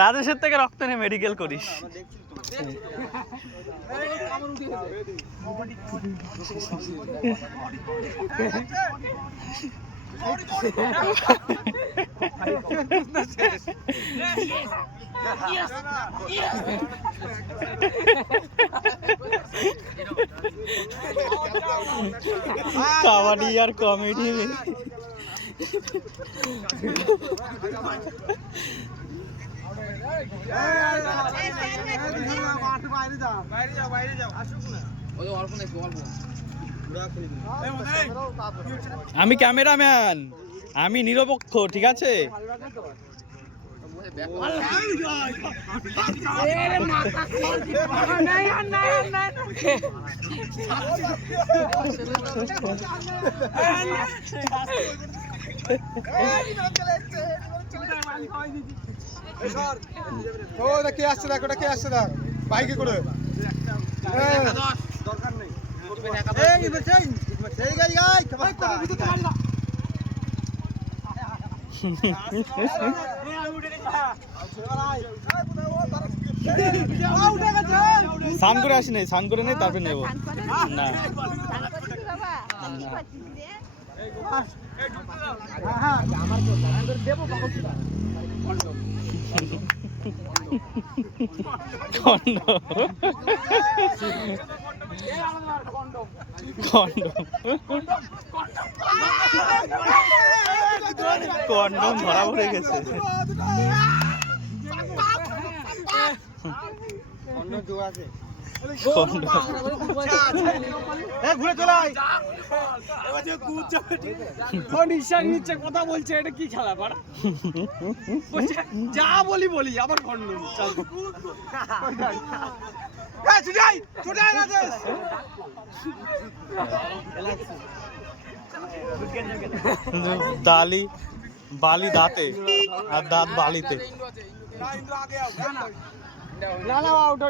রাজেশের থেকে রক্ত নিয়ে মেডিকেল করিস। কাবাডি আর কমেডি আমি ক্যামেরাম্যান, আমি নিরপেক্ষ, ঠিক আছে? কে আসছে দেখ, ওটা কে আসছে দেখ, বাইকে করে। দরকার নেই। স্নান করে আসি নাই, স্নান করে নেই তারপর নেবো না। কন্ডম ধরা পড়ে গেছে। কথা বলছে, এটা কি খেলা পারা? যা বলি বলি আবার কন্ডম। দালি বালি দাঁতে আর দাঁত বালিতে। না না, আউট